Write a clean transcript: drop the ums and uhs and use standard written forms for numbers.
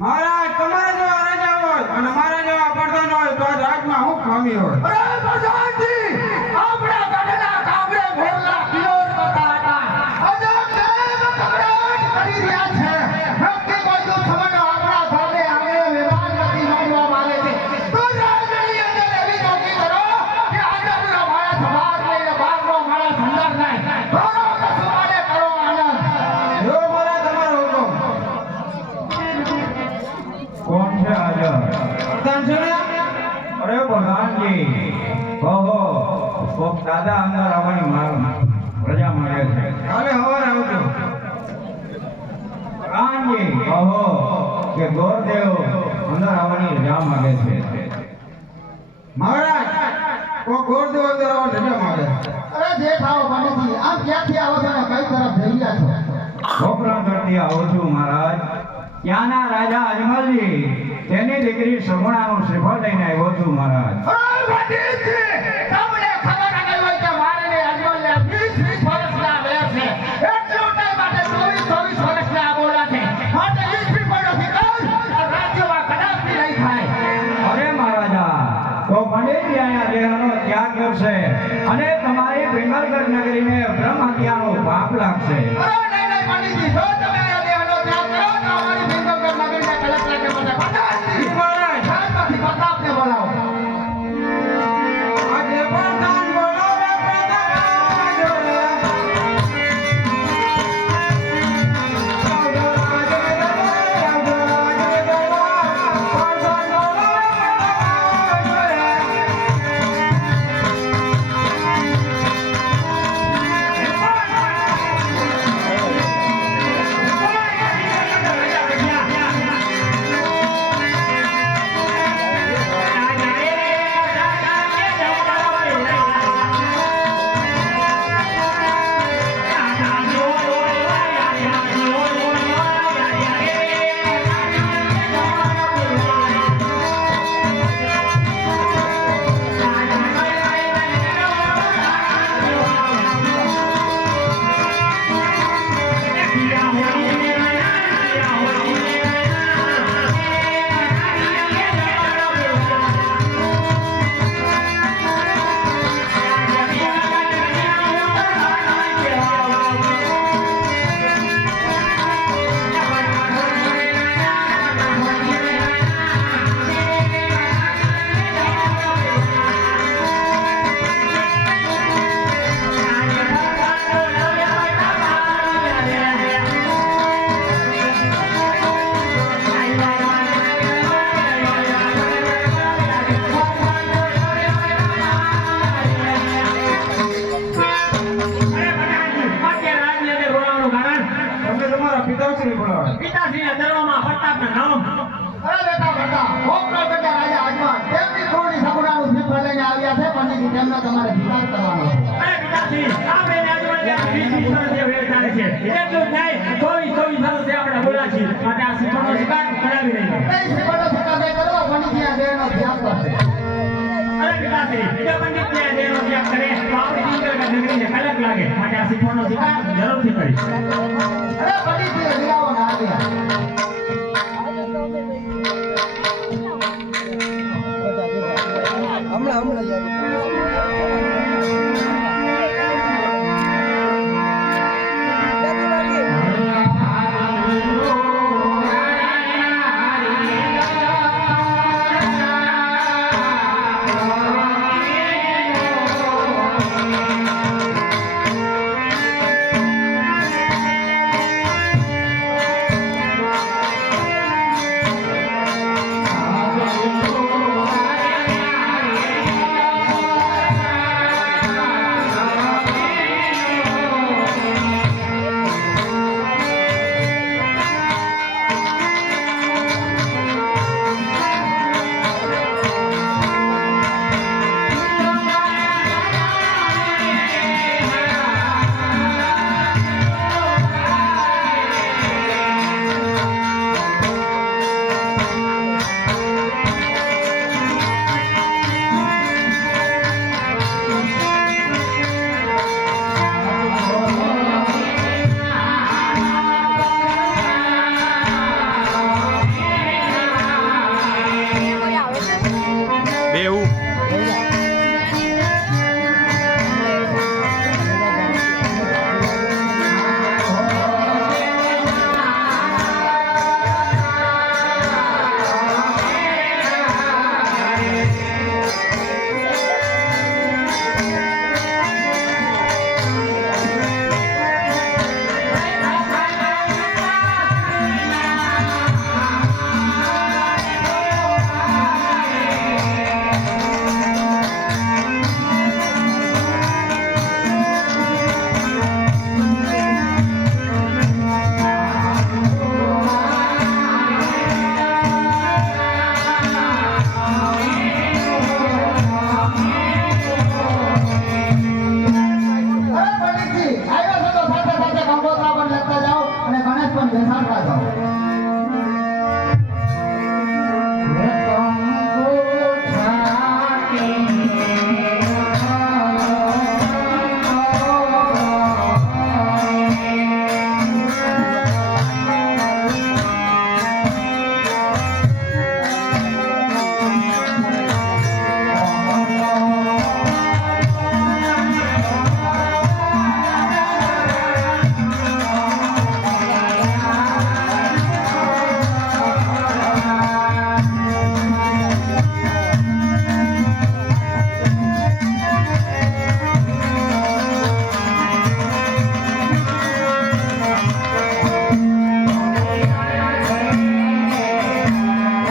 મહારાજ તમારા જેવા રાજા હોય અને મારા જેવા પ્રધાન હોય તો રાજમાં હું ખામી હોય? અરે પ્રધાનજી, આપણા ગઢના કાબરે ભોળા કિલોર બતાટા અજબ દેવ કબરાટ કરી રહ્યા છે. ભક્તિ કોઈ તો સમજો આપણા ઘરે આવે વિવાદ નથી માંડવા માંગે છે. તો રાજની અંદર એવી નોકી કરો કે આદરનો માણસ બહાર લઈને બહારનો માણસ અંદર નહીં. ઘણો કસુમાને કરો આનંદ. જો મારા તમારો હુકમ. કોણ છે હાજર? પ્રધાન છે ને? અરે પ્રધાનજી, કહો કોક દાદા અંદર આવવાની માંગ રજા માંગે છે. કાલે સવારે આવજો. પ્રધાનજી, કહો કે ગોરદેવ અંદર આવવાની રજા માંગે છે. મહારાજ કોઈ ગોરદેવ અંદર આવવા રજા માંગે. અરે જે થાઓ પાણીથી આમ ક્યાંથી આવો છો ને કઈ તરફ જઈ રહ્યા છો? છોકરા કરતી આવું છું મહારાજ. ત્યાંના રાજા અજમલજી તેની દીકરી સગુણાનું શ્રીફળ લઈને આવ્યો છું મહારાજ. અરે પંડિતજી, તમને ખબર નહીં હોય કે મારે ને અજમલને 20 વર્ષના વેર છે. એટલું નહીં માટે 24 વર્ષના બોલા છે. માટે 20 પડોથી કહું રાજ્યમાં કદાપી નહીં થાય. અરે મહારાજા, તો પંડિતજી અહીંયા દેહનો ત્યાગ કરશે અને તમારી પિંગલગઢ નગરીને બ્રહ્મ હત્યાનો પાપ લાગશે. અરે નહીં પંડિતજી, જો તમે આ દેહનો ત્યાગ કરો તો અમારી પિંગલગઢ નગરીને કલંક લાગે. મને પંડિતજી મહારાજ રાજમાંથી પ્રતાપને બોલાવો. આજે પ્રધાન બોલાવે પ્રધાન જોડે. આવજો રાજે દરબાર, આવજો રાજે દરબાર. પ્રધાન બોલાવે પ્રધાન જોડે. તમને તમારા પિતાશ્રી બોલાવે. પિતાશ્રીને દરવામાં પ્રતાપના નામ. અરે બેટા બેટા, ભોગરાજના રાજા અજમલ તેમની કુળની સગુણાનું શ્રીફળ લઈને આવ્યા છે. પંડિતજી તેમને તમારે વિચાર કરવાનો છે. એટલું જ નહીં 24 વર્ષે આપણે બોલ્યા છીએ માટે આ શીખવાનો શિકાર કરાવી રહ્યો કઈ શીખવાનો શિકાર નહીં કરવો, પંડિતજીના દેહનો ત્યાગ કરશે. અરે પિતાશ્રી બીજા પંડિત દેહનો ત્યાગ કરે તો આપણી પિંગલગઢ નગરીને કલંક લાગે માટે આ શીખવાનો શિકાર જરૂરથી કરીશ